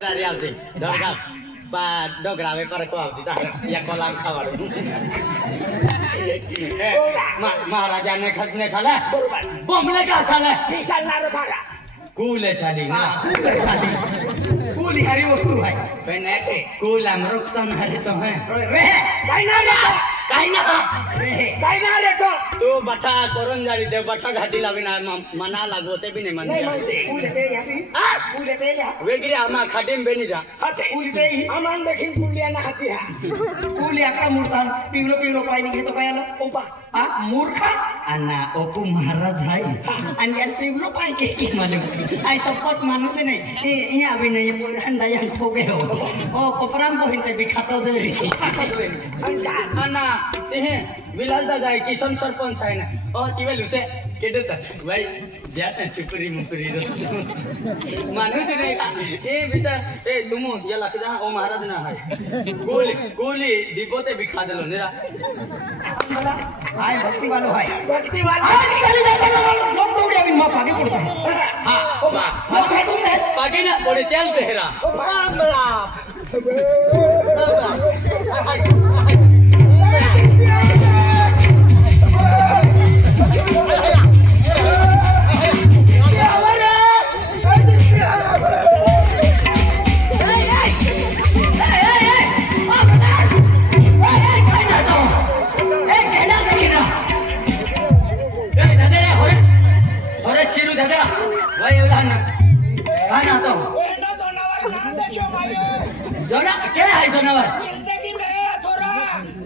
Dari alti, dorga, pa dograwe para ko alti ta, ya kolang kawaru. महाराजा ने खसने साला, बमले का साला, किसान नारो थारा, कूले चली ना, कूली हरी वस्तु है, पहने थे, कूल अमरुक तम हरी तो है, काइना रे तो, तू बटा कोरन जारी दे बटा घाटी लावी ना मना लागोते भी नहीं मन कूले दे या, वेगरी आमा खाटीम बेनी जा, कूले दे, आमान देखिन कूलिया ना खाती है, कूलिया का मुर्तान, पिंगलो पाई नहीं तो क्या लो, ओपा, मूर्खा, अन्ना ओपु महाराज है, अन्याल पिंगलो पाई के की मालूम, आई सपोर्ट मानू ते नहीं, ये अभी नहीं बोले हंडा यहाँ खो गए हो, ओ कोपराम को हिंते बिखाता हो जाए, अन्ना ते बिलाल दादा किशन सरपंच है ना ओ किवेल उसे केडे त भाई जाते सुपुरी मुपुरी मानू ते नहीं ए बेटा ए तुमो ये लख जा ओ महाराज ना है गोली दीपोते बिखा देलो नेरा आय भक्ति वालो है चली जा लोग दौड़े अभी मां आगे पड़ता है हां ओ बा पागे ना पड़े चल तेरा ओ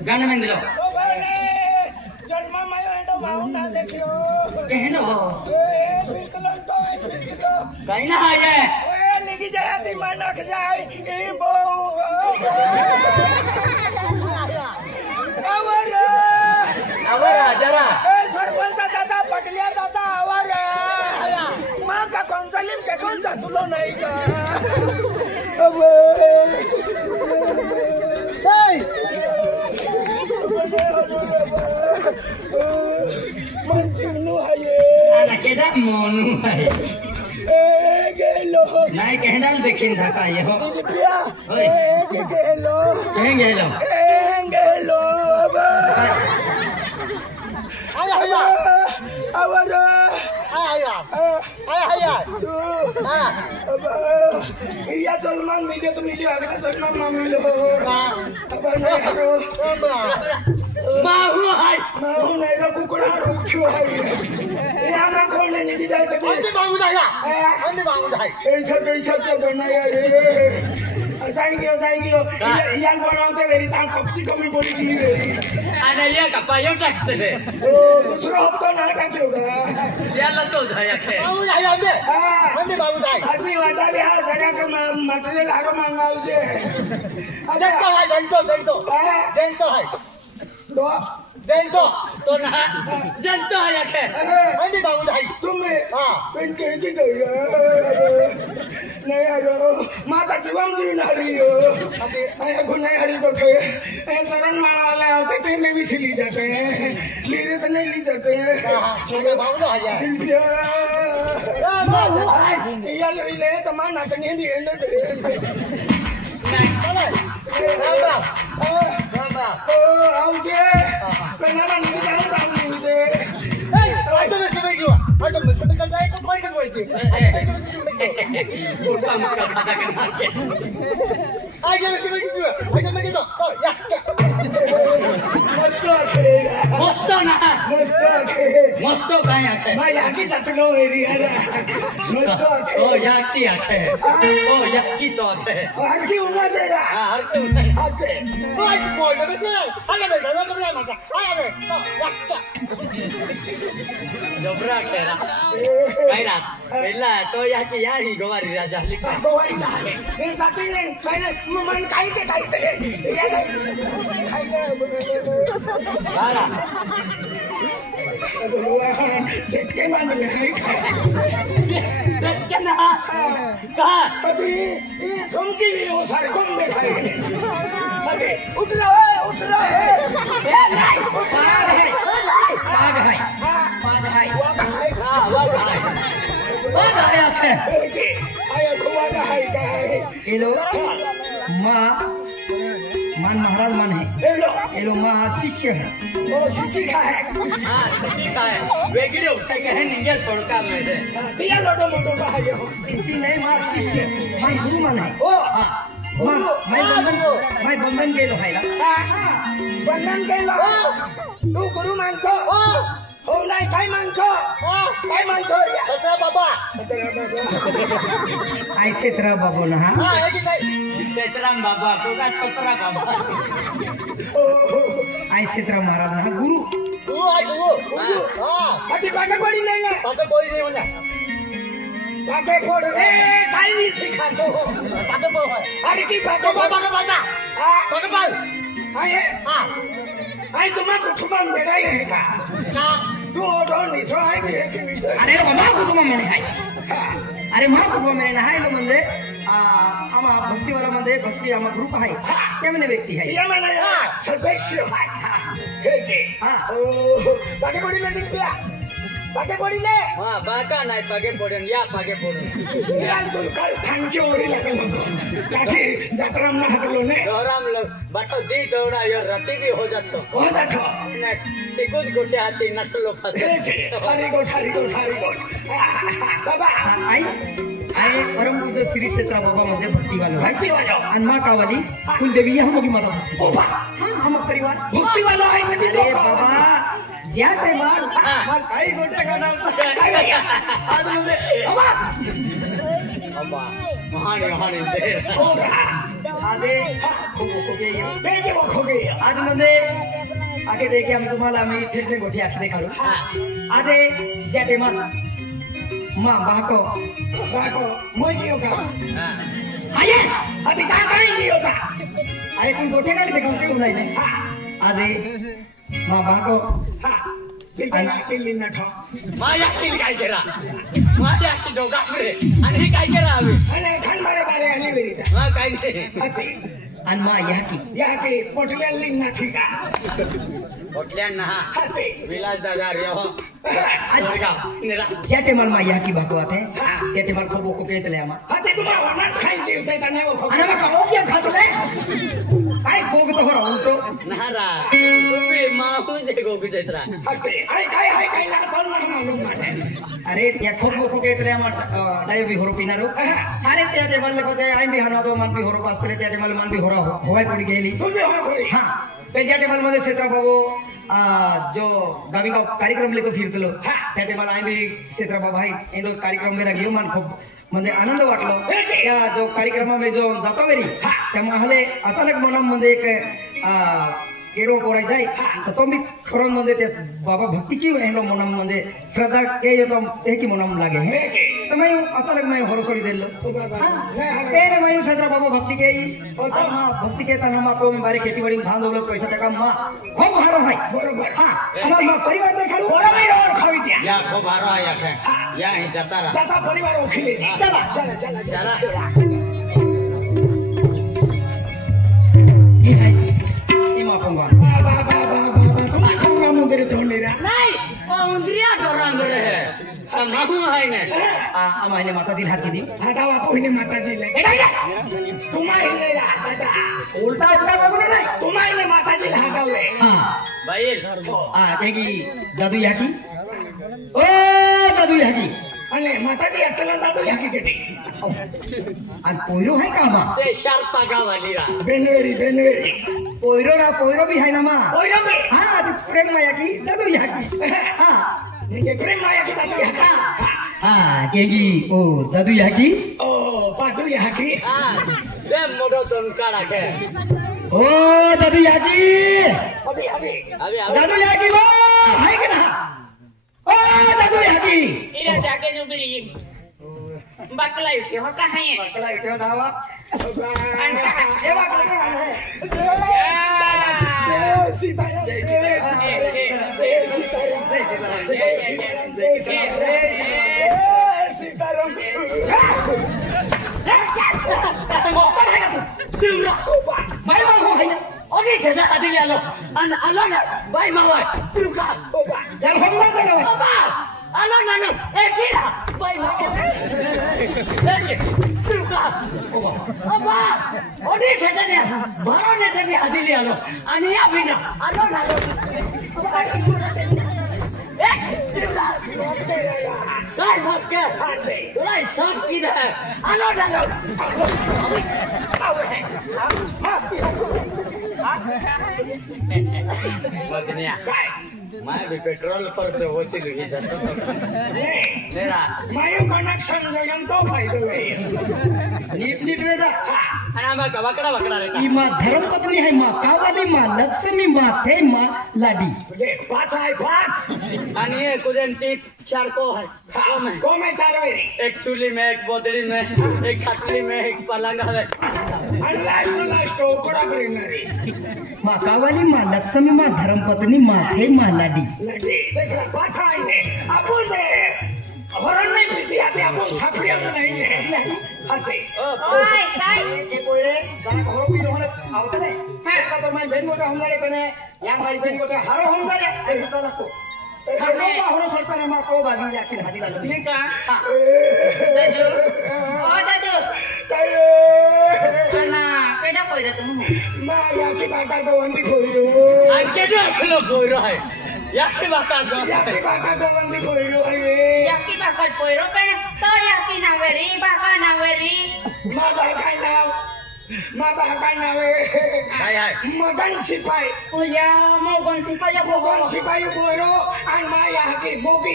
गाना में दिलो ओ बने जन्म मायो एंडो माउंट ना देखियो कहनो बिल्कुल तो काई ना है ये ओए लिखी जाए दिमाग नख जाए ए बो आवारा जरा ए सरपंच दादा पटलिया दादा आवारा मां का कौंसलिम के कौन सा तुलो नहीं का अब मंचिनु है ये आना केदा मोनु है ए गेलो नहीं कहडल देखिन था ये हो पिया ए गेलो आया आवारा आया या सलमान मिले तो मिले अगर सलमान ना मिले अब माहू नहीं रो कुकड़ा रुक्यो है यहाँ ना कौन नहीं दी जाए तो अंधी मांगू जाए ऐसा बनाया रे जाएंगे यार बनाते मेरी तां कप्सी कमी बोली की रे अरे ये कपायो टकते है ओ दूसरा हफ्ता ना टक्योगा चल तो जाया थे मांगू जाए अंधी मांगू जाए अच्छी वाटा भी है जगह के मटेरियल आरो मांगाओ जे जंतो है तो ना जनतो है याके अंधी मांगू जाए तुम्हें पेन के गई नहीं यारो माता जीवम जी ना रही हो अरे गुनाह हरी बैठे ए चरण मार वाले होते थे में भी सिली जाते हैं लीरे तो नहीं ली जाते हैं मुझे भावना आ जाए यार ले तो मां नाटक नहीं दी एंड दे रामा ओ आओ जे मैं ना नहीं जानता हूं मुझे आज तो मैं सुबह क्यों आज तो मैं सुबह जाए तो कोई कर बोलती मुर्गा खाता करना के आज मैं सुबह क्यों आज मैं तो या मस्त काय आखे मैं याकी जातलो एरिया रे मस्त आखे ओ याकी आखे ओ याकी तो आखे हर की उन्ना देरा हां हर की उन्ना आखे ओए कोई ना बस आगे में जाओ तो मैं मजा आगे में तो याका जबरा केरा काईरा पहला तो याकी यारी गोवारी राजा लिखा गोवारी जाके ए जाते ने पहले मन काई के या खाई ले बारा के मान में है क्या कहा अभी ये झुमकी भी हो सारे कम दिखाई अभी उठ रहा है उठा है पाग है वो है आया खुआ का है ये लो माँ मान महाराज मान है ये लो माँ शिष्य है वो शिक्षिका है हाँ शिक्षिका है वेगिरे उठे कहे निंगे छोड़का मेरे दिया लोटो मोटो भाइयों शिष्य नहीं माँ शिष्य माँ गुरु मान है ओ माँ मैं बंधन के लो है ना बंधन के लो तू गुरु मानतो हो नाही काय मानतो या सतरा बाबा ऐसे तरह बाबू ना हाँ क्षेत्राम बाबा तो का छतरा बाबा ऐसे तरह महाराज ना गुरु हां अति पाके पड़ी नहीं है पाके पड़ी नहीं होना पाके पड़ रे काय नहीं सिखा तो पाके पड़ अरे की पाके बाबा का बाजा पाके पड़ आए हां आई तुम्हारे कुटुंब में है का तू और नहीं सो है कि अरे माँ कुटुंब में है अरे माँ कुटुंब में है लो मंदे आम भक्ती वाला मंदे भक्ती आम ग्रुप है क्या मैंने व्यक्ति है ये मैंने सदस्य है हे के हां ओ पाके पड़ी ले दिखला पाके पड़ी ले हां बाका नाही पाके पडन या पाके पडन या तुम कल फांचे ओडी लागल काठी जतराम ना हटलो ने दोराम बाटो दी दौड़ा यो राती भी हो जातो ने सिकुद गोटे हाथी नसलो फसे हरी गो बाबा आई परम पूज्य श्री क्षेत्र बाबा मध्ये भक्ती वालो आणि माँ कावाली कुलदेवी हम की माता बाबा हम परिवार भक्ती वालो आहे ते अरे बाबा ज्या टाइमाल माल काही गोटे गाणं आज मध्ये बाबा महान दे आज खो गई आज मध्ये आगे देखे हम तुम्हाला आम्ही ठेठे गोठी आखले काढू आज ज्या टाइमाल माँ बाको मोई होगा आये अभी काय करेंगी होगा अरे कोण गोठे काढते कोणते उन्हायले आज माँ बाको किल्ली नठो माया किल काय करा माया की दोघा रे आणि काय करा आम्ही अरे खान बारे आणि बेरीता हां काय नाही आणि माँ या की पोटल्यान लिंग ना ठीक आहे पोटल्यान ना हाते विलास दादा रे हो ज्या टेमल माँ या की बाको आते त्या टेमल खो को केतले आमा हाते तुम्हा वनाच खायची होते तने वो खो आणि मग काओ क्या खातले काय खोग तो हो उलटो नारा तुम्ही माहू जे गोगु जत्रा हाते अरे काय लागत मालूम माटे अरे त्या खो केतले आमा डायो भी होरो पिनारो अरे त्या टेमल को जाय आई भी हनो तो मन भी होरो पास करे त्या टेमल मन भी होरो होय पड़ी गेली तुम्ही हो पड़ी हां ते ज्या टेमल मध्ये क्षेत्र बाबू जो गावी का कार्यक्रम लेको फिरतलो त्या टेमल आई भी क्षेत्र बाबा है एंदो कार्यक्रम मेरा घेऊ मन खूप म्हणजे आनंद वाटलो या जो कार्यक्रमामध्ये जो जातो वेरी त्या महले अचानक मनामध्ये एक केडो कोराय जाय तर तो मी खरं म्हणजे ते बाबा भक्ती की हेलो मनम म्हणजे श्रद्धा के जो ते की मनम लागे तो मैं अचानक मैं हरसोड़ी देलो तेरे मैं क्षेत्र बाबा भक्ति के हां भक्ति के तना मा को में बारे खेतीबाड़ी में धान दौलत पैसा टका मा खूब हारो है बरोबर हां हमार मा परिवार दे खड़ू बरोबर और खावी दिया या खूब हारो है या ही जाता परिवार ओखिले चला ये है ये मा पंगा बाबा तुम पंगा मंदिर ढोंडेरा नहीं औंद्रिया डोरांग रे माहू है ने आमाने माताजी हात दी हाता बापूने माताजी ले तुम्हारे दादा उल्टा बाबू नाही तुम्हारे माताजी हातावे हां बैल तेगी दादू याकी ओ दादू याकी अने माताजी अचला दादू याकी केटी आणि पोयरो है का मा ते शार्पा गावाली रा बेनवेरी पोयरो भी है ना मा पोयरो भी हां ते प्रेम याकी दादू याकी हां ये प्रेम याकी दादू याकी हां केगी ओ दादू याकी ओ पादू याकी हां ते मोडो तंकाडा के ओ दादू याकी अभी दादू याकी वो है के ना ओ दादू याकी इला जाके जो बिरी बकला उठे हो कहां है बकला उठे दावा ए बकला है Alon, अबा ओडी सेटने भरो ने ते हादिली आलो आणि या बिना आलो झालो काय बात के तुला सब किध है आलो झालो मजनिया काय मैं भी पेट्रोल पर से वसूल ही जाता मेरा मायो कनेक्शन जोड़न तो फायदो है नीट रे दा आणि मग वकडा रे ही मां धर्मपत्नी है मां कावाली मां लक्ष्मी मां थे मां लाडी म्हणजे पाच आहे पाच आणि एक कुजन ती चार को है को में चार है एक चूल्ही में एक बोदड़ी में एक खटली में एक पलंग है अल्लाह लास्ट टोकड़ा ग्रीनरी मां कावाली मां लक्ष्मी मां धर्मपत्नी मां थे मां लाडी देख ला पाच आहे आपण जे हरण नहीं पीती आते आपण छापड़िया में नहीं है आते ओय काय ए कोरे जरा घर पी होने आवतले का तो मैं बेन मोटा होंगारे कने या मारी बेन मोटा हारो होंगारे ऐसा तो लगतो हमें हरो सरता रे मां को बाजी जाके हादी लालो ठीक है दादू ओ दादू ना केडा पोयरा तुम मां याकी बाटा तो वंदी कोइरो आ केडा असलो कोइरो है याकी बाटा तो वंदी कोइरो है याकी बाका पोयरो पण तो याकी नावेरी बाका नावेरी माता काय नावे काय आहे मगन सिपाई ओया मोगन सिपाई बोरो आणि माया की मोगी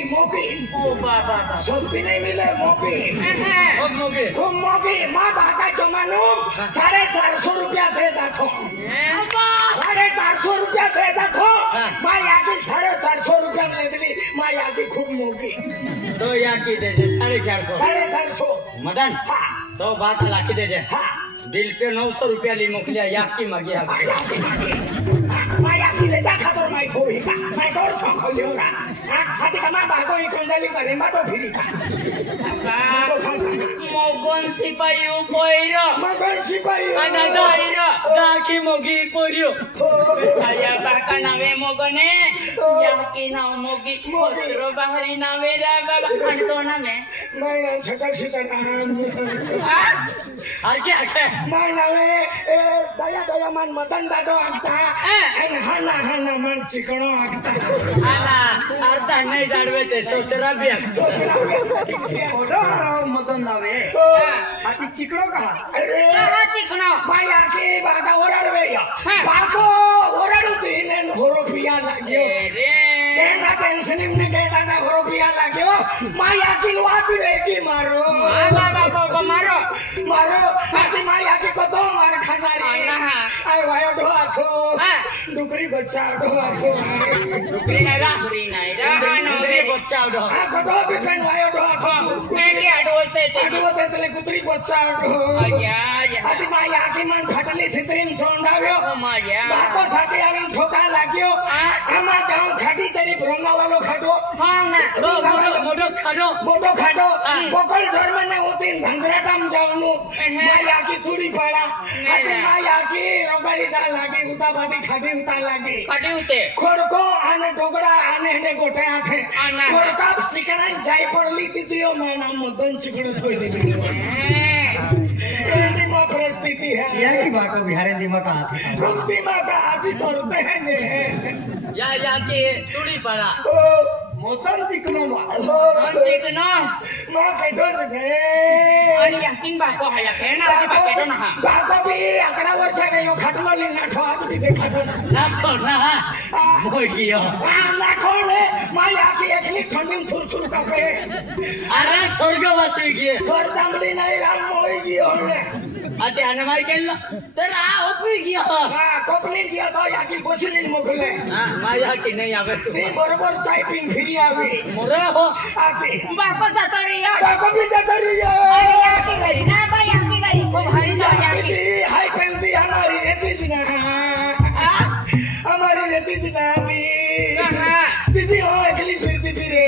ओ बाबा सस्ती नहीं मिले मोगी माँ बाका जमानो 450 रुपया दे जातो 450 रुपया दे जातो माया की 450 रुपया में दिली माया की खूब मोगी तो या की दे 450 मदन तो बात लाखी दे जे दिल पे 900 रुपया ली मोकलिया याकी मागिया माया की ले जाखा तो मैं थोड़ी का मैं तोर सौख लियोरा हाथी का मां भागो ही कंजली करे मा तो फिरी का मोगन सिपाई पोयरो आना जाकी मोगी पोरियो आया बाका नावे मोगने याकी नाव मोगी पोरो बाहरी नावे रा बाबा खंडो नावे मैं छटक सीताराम और क्या है मैं नावे दया मन मदन दादो आगता एन हाना मन चिकणो आगता आला अर्धा नहीं जाडवे ते सोचरा भी ओडो राव मदन नावे हाती चिकणो कहा अरे कहा चिकणो माया के बागा ओराडवे या बागो ओराडुती ने होरो पिया लाग्यो केना टेंशन इमने केडा ना होरो पिया लाग्यो माया की लवाती वेगी मारो बाबा मारो हाथी माया की को तो मार खाना रे आय वायो ढो आथो डुकरी बच्चा ढो आथो डुकरी नहीं रा डुकरी बच्चा ढो आ खटो भी पेन वायो ढो आथो के आडोस्ते तेले कुतरी बच्चा ढो हाथी माया की मन फटली सितरीम छोंडाव्यो माया बाको साथी आवन ठोका लाग्यो आमा गांव खाटी तेरी भ्रंगा वालो खाटो हां ना मोटो खाटो बोकल जर्मन ने होती धंधराटाम जावनु माया की थोड़ी पड़ा आते माया की रोगारी जा लागी उताबादी खाटी उता लागी काटी उते खोड़को आने टोकड़ा आने ने गोटे आथे खोड़का सिकड़ा जाई पड़ली तितियो माना मदन चिकड़ो थोई दे मां परिस्थिति है या की बाको बिहारे दिमाग का हाथ गुप्ती मां का आजी तोड़ते हैं या के थोड़ी पड़ा मोतन चिकनो चिकनो मां केटो जे आणि याकिन बाको हया केना आजी बाकेटो ना बाको भी 11 वर्ष में यो खटलो ली नाठो आज भी देखा तो ना मोय कियो नाठो ले मां याकी एकली ठंडी थुर कापे अरे स्वर्गवासी किए स्वर्ग चांबली नहीं राम मोय कियो ले आते अनमार केल्लो तर आ ओपी कियो हां कोपली कियो तो याकी बसली मोगले हां मां याकी नहीं आवे ते बरोबर साइपिंग फिरी आवे मोरे हो आते बाको जातरिया बाको भी जातरिया अरे याकी गरी ना बा याकी गरी को भारी जा याकी हाई पेंदी हमारी रहती सी ना हमारी रहती सी ना भी दीदी हो अगली फिरती फिरे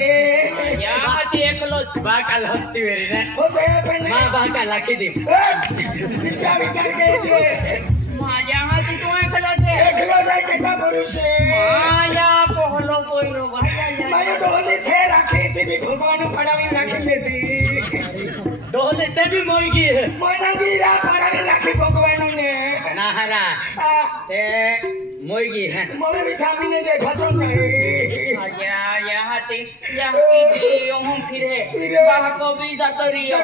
या हाथी एकलो बाका हत्ती वेरी ने होते पेंडी मां बाका लाखी दी दिप्या विचार के जे माझ्या हाती तू एकलो जाय केटा पुरुषे माया पोहलो पोयरो भाया मायो डोली थे राखी थी भी भगवान पड़ावी राखी लेती डोली भी मोगी है मोनगीरा पड़ा राखी भगवान ने नाहरा ते मोगी है मोरे भी सामने जे फटो नहीं या हाथी या की हम फिरे बाह को भी जातो रियो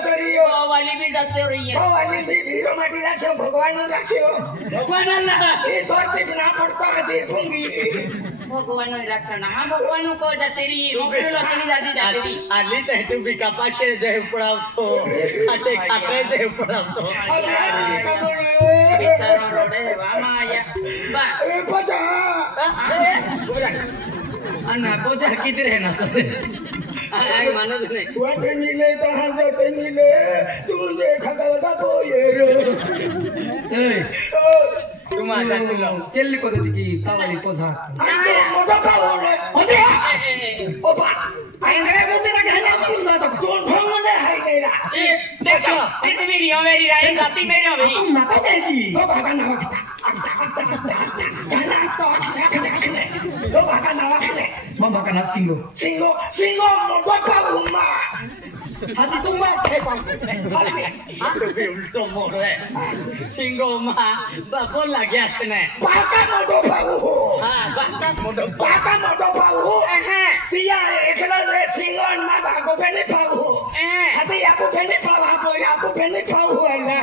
वो वाली भी जातो रियो वो वाली भी हीरो माटी राखियो भगवान ने राखियो भगवान अल्लाह ये धरती बिना पड़ता है ठूंगी भगवान ने रखना हां भगवान को जातेरी मोकरे लोकनी जाती आली चाहे तू भी कपाशे जे पड़ाव तो अच्छे खाते जे पड़ाव तो बिचारो रोडे वामा या बा ए पचा अन्ना कोजा किधर है ना तो आई मानो तो नहीं वाटे मिले तहां जाते मिले तुझे खगलदा पोयेरो तुम आ जा तुम చెల్లి కొద్దికి కావాలి పోసా अंदर मोटा पावले होते ओपा ఆయన ముందు నాకు హనే ముందు తో तू भंगने है मेरा ए देखो ये मेरी हो मेरी राय जाती मेरी हो मेरी నాతో ఏంటి तो बाबा नावा किता गाना तो तो बाबा नावा खले mama kana singo singo मोटा पावुमा hati tumba ke pa तो भी उल्टो मोड़ है सिंगो मां बाकों लगे अपने बाका मोटो पावु हाँ बाका मोटो पावु तिया एकला ले सिंगो ना बाको पेनी पावु हती आपको पेनी पावु आपको पेनी पावु है ना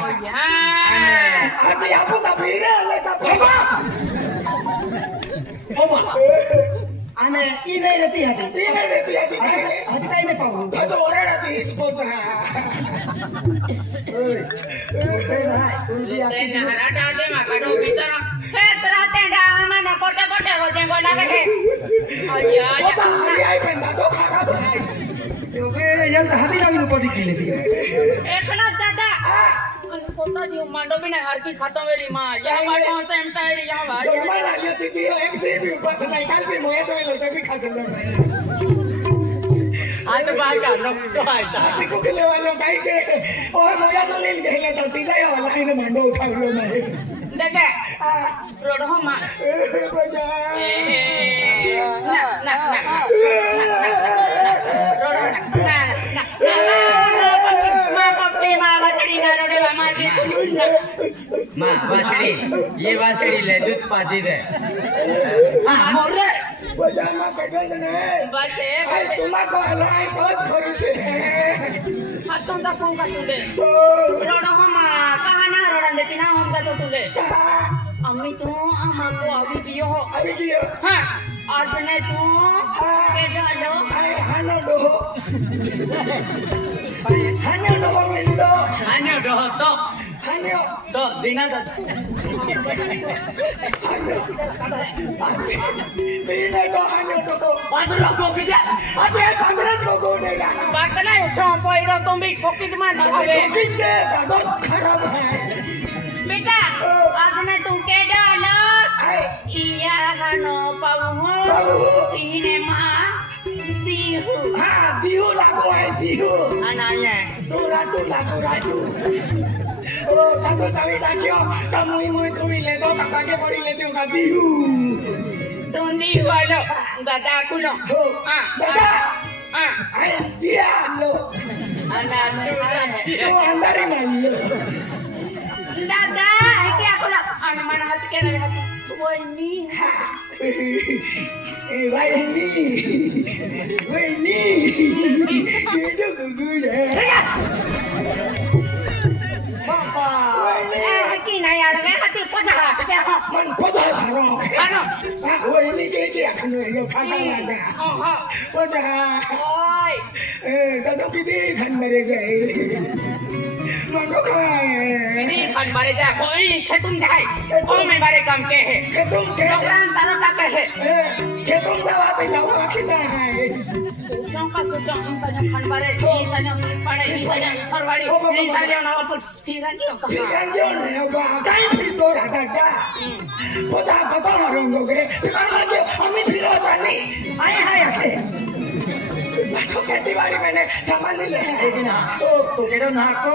हती आपको तो भीरे ले तो पावु Oma ane ini reti hati ini reti hati kayak hati kai me pawu तो orang reti isposa ते नहराटा जे माकाडो बिचारा हे तरा तेंडा माना पोटे पोटे हो जे गोना के अया पता आई पेंदा तो खागा भाई oke yang hati kami lupa dikile dia एकना दादा पोता जी मांडो बिना हर की खाता मेरी मां यहां बात कौन सा एमता है यहां बात जो मारा ये दीदी एक दिन भी ऊपर से नहीं कल भी मोए तो लोटे भी खा कर लो आज बात कर लो तो ऐसा आती को खिले वालों काई के और मोया तो लील गए तो तीजा ये वाला ही ने मांडो उठा लो मैं दादा रोड हो मां बजा ना रोड ना मां पप्पी मां बचड़ी ना रोडे मां जी मां बाछड़ी ये बाछड़ी ले दूध पाजी दे हां मोरे बजा मां कटल ने बस आई तुम्हारा को हलाई तो करू से हाथों दा फोन का तुले रोड हो मां कहां ना रोड देती ना हम का तो तुले अम्मी तू अम्मा को अभी दियो अभी दियो हां आज ने तू के डालो हानो दो मिलो अन्य दो हानो तो दिना दा दीने तो हानो दो पादरा को किजा अबे पंद्रह को ने गाना बाकना उठो पोइरो तुम भी ठोकिस मान हवे किते तो खराब है बेटा आज ने तू के डालो इया हनो पाऊ इने मां दिहु हां दिहु लागो है दिहु ananya तू रातू ओ तातो सवी ताकियो तमुई तू ले दो काका के पड़ी लेती हूं का दिहु तुंदी वालो दादा कुलो हां दादा हां आय दिया लो ananya तो अंदर ही मान लो दादा क्या कुलो अनुमान हाथ के रहे हाथ वही Waini, itu gugur ya. Papa, hati naya dengan hati pojah, siapa? Man pojah baru. Ano? Waini kiki akan lo kagak ada. Pojah. Oi, Kata kita kan mereka. Mangkok ini kan बारे जा कोई खेतुम जाए ओ मैं बारे काम के है खेतुम के प्रोग्राम चालू का है खेतुम जावा तो जावा kita है का सोचा हम साजा खान बारे ये साजा पड़े ये साजा सरवाड़ी ये साजा ना अपन फिरन जो नहीं बा काई फिर तो रहा था पता रंगों के फिर हम फिरो चली आए हाय आके तो खेती बाड़ी मैंने संभाल ले लेकिन हाँ तो केडो नाको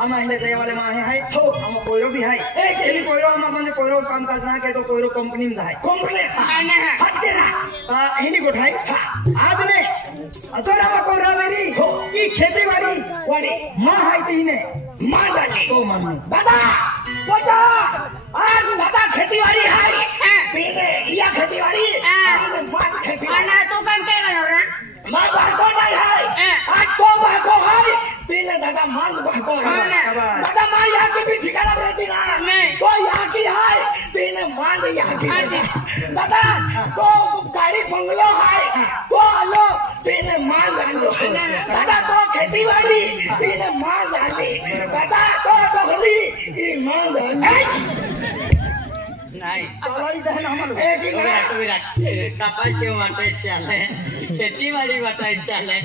हम हिंदे दे वाले मां है हम कोइरो भी है एक कोइरो हम माने कोइरो काम काज ना के तो कोइरो कंपनी में है कंपनी हट तेरा हिंदी गोठाई आज ने अतोरा मा कोरा मेरी की खेती बाड़ी वाली मां है तीने मां जाने तो मम्मी दादा बचा आज दादा खेती बाड़ी है तेरे या खेती बाड़ी मां खेती आना तू काम के रहा मां बाको नहीं है आज तो बाको है तेरे दादा मांस बाको है दादा मां यहाँ की भी ठिकाना रहती ना तो यहाँ की है तेरे मांस यहाँ की दादा तो गाड़ी बंगलो है तो आलो तेरे मांस आलो दादा तो खेती बाड़ी तेरे मांस आली दादा तो डोहली ये मांस आली नाही चलाडी दहन आम्हाला विराट कपास शेव वाटाय चाले शेतीवाडी वाटाय चाले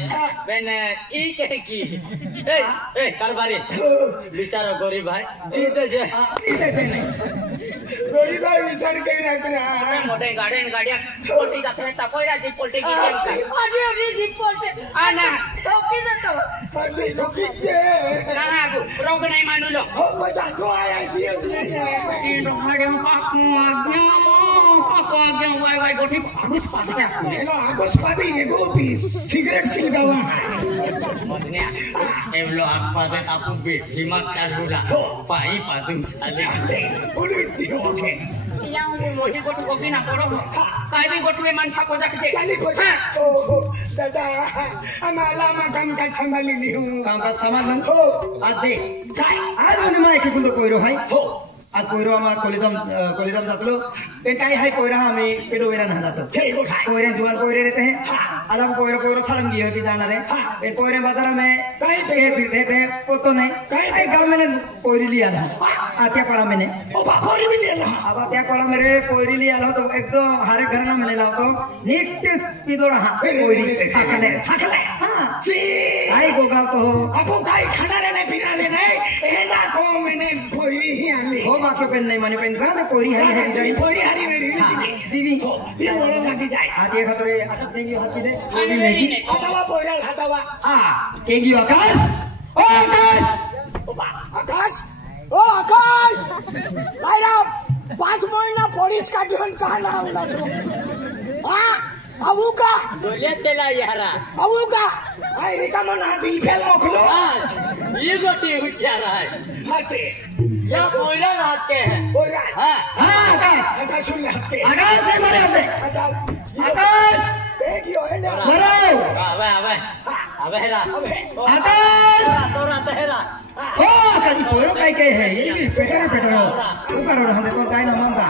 पण ई के की ए कारभारी बिचारा गरीब भाई ई तो जे गरीब भाई विचार काही राहत ना मोठे गाड्या पोटी जाते तापोयराची पोटी गेली आजी आजी जी पोटी आना चौकी जातो अरे चौकी जे ना रोग नाही मानुलो हो बचा तो आया की ई डोंगरे पाकू आग्या वाय गोठी आगुस पाते हेलो आगोश पाते ये गोपी सिगरेट सिलगावा मधन्या एवलो आपादे तापू बे दिमाग चालूला पाई पादून चाले उलविती ओके याऊ मोठी गोठी गोकी ना पडो काय बी गोठी मान ठाको जाके चाली पोचा ओ दादा आम्हाला मा काम काय सांभाळली हूं काम का सामान हो आज दे काय आज म्हणजे मा एक कुंद कोइरो है हो आज कोइरो आम्हा कॉलेजम जातलो ते काय है कोइरा आम्ही पेडो वेरा ना जातो हे गोठा कोइरे जुवान कोइरे रहते हैं आज हम कोइरो सड़म गियो की जाना रे ए कोइरे बाजार में कहीं पे फिरते थे पोतो नहीं कहीं गांव में कोइरी लिया था आत्या पड़ा मैंने ओ बापोरी भी ले ला अब आत्या पड़ा मेरे कोइरी लिया ला तो एकदम हारे घर ना मिले ला तो नीट पीदोड़ा हां कोइरी साखले हां सी आई गोगा तो आपो काय खाना रे नहीं पीना रे नहीं एना को मैंने कोइरी ही आली हो बाकी पेन नहीं माने पेन रहा कोइरी हरी हरी जारी कोइरी हरी मेरी जीवी ये बोला लगी जाए आत्या खतरे आकाश देगी हाथी दे कोइरी लेगी हटावा बोरा हटावा केगी आकाश ओ आकाश आकाश ओ आकाश आयरा 5 महिना पोलीस काढून का लावला तू अबू का बोले चला यारा अबू का आय रिकामा ना दिल फेल मोखलो ये गोटी उच्चारा है हाथे या कोयरा लाते हैं बोरा हां आकाश आकाश सुन हाथे आकाश से मरे आकाश देखियो है ना मरो अबे रा आकाश तोरा तहरा ओ कभी कोइरो काय काय है ये भी पेटरा तू करो हम तो काय ना मानता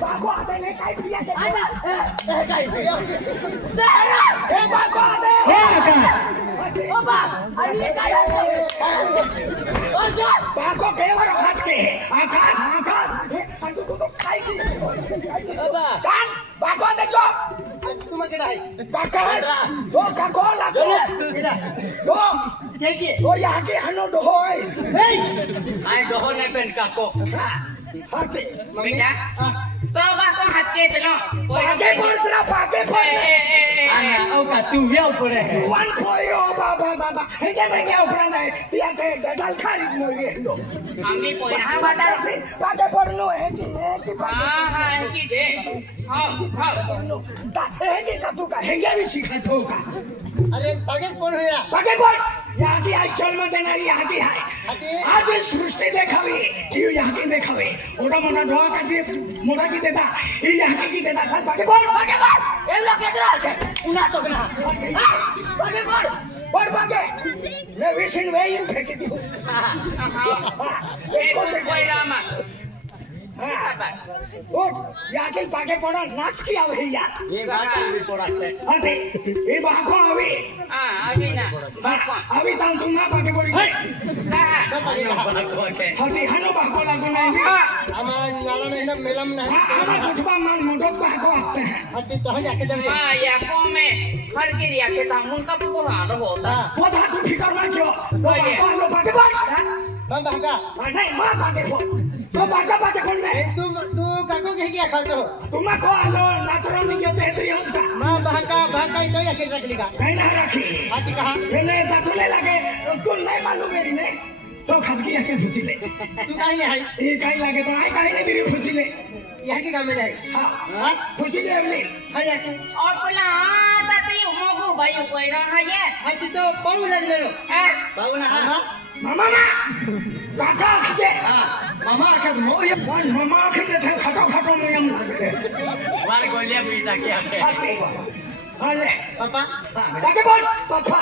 बाको आते ने काय किया ए काय ए बाको आते ओ आकाश ओ बा अरे काय ओ जा बाको केवर हाथ के आकाश आकाश तू तो काय की बाबा चल बाको आते जो तुम केडा है काका दो काको लागो दो देखिए तो यहाँ के हनो डोहो है आई डोहो ने पेन काको हाथे बेटा तो बाको हाथ के तनो पाके पड़ तेरा पाके पड़ ओ का तू ये ऊपर है वन पोइरो बाबा हेगे में क्या ऊपर है तिया के डल खारी मोरे लो हमनी कोई हां बता से पाके पड़नो है कि हां है कि दे हां है कि का तू का हेगे भी सिखा तो का अरे पागे कौन है यार पाके पड़ यहाँ की आज चल में देनारी यहाँ की है आज इस सृष्टि देखावी कि यहाँ की देखावी ओटा मोटा ढोआ का दे मोटा की देता ये यहाँ की देता चल पाके पड़ ए लोग केदरा है उना तो ना पाके पड़ पाके मैं विशिन वे इन फेंकी दी ए कोई रामा उठ याके पाके पड़ा नाच की आवे यार ये बात भी पड़ाते अरे ये बाको आवे हां अभी ना अभी ताऊ तुम ना पाके पड़ी अरे हनो बाको लागो नहीं हमारा लाला में ना मेलम नहीं आमा कुटबा मान मोटो बाको आते हैं अति तो जा के जब हां या को में हर के रिया के तामुन का पूरा होता पौधा तू फिकर मत क्यों तो बाको लो पाके पड़ मैं भागा नहीं मां पाके पड़ तो बाका पाके पड़ में तू काको नहीं किया खातो तुम्हा को आलो नातरो नहीं येते तरी होता मां भाका तो या के रख लेगा नहीं ना रखी हाथी कहा मैंने जातुले लगे तू नहीं मालूम मेरी ने तो खजकी या के फुसिले तू काहे ले है ये काहे लागे तो आई काहे ने मेरी फुसिले यहाँ के काम में है हां फुसिले अबले है या के और बोला ताती मोगो भाई कोई रहा है ये हाथी तो बहु लग ले पाहू ना हा मामा ना काका खजे मामा का मो ये वन मामा खजे थे खटो में हम लगे वार गोलिया बीचा किया अरे पापा लगे बोल पापा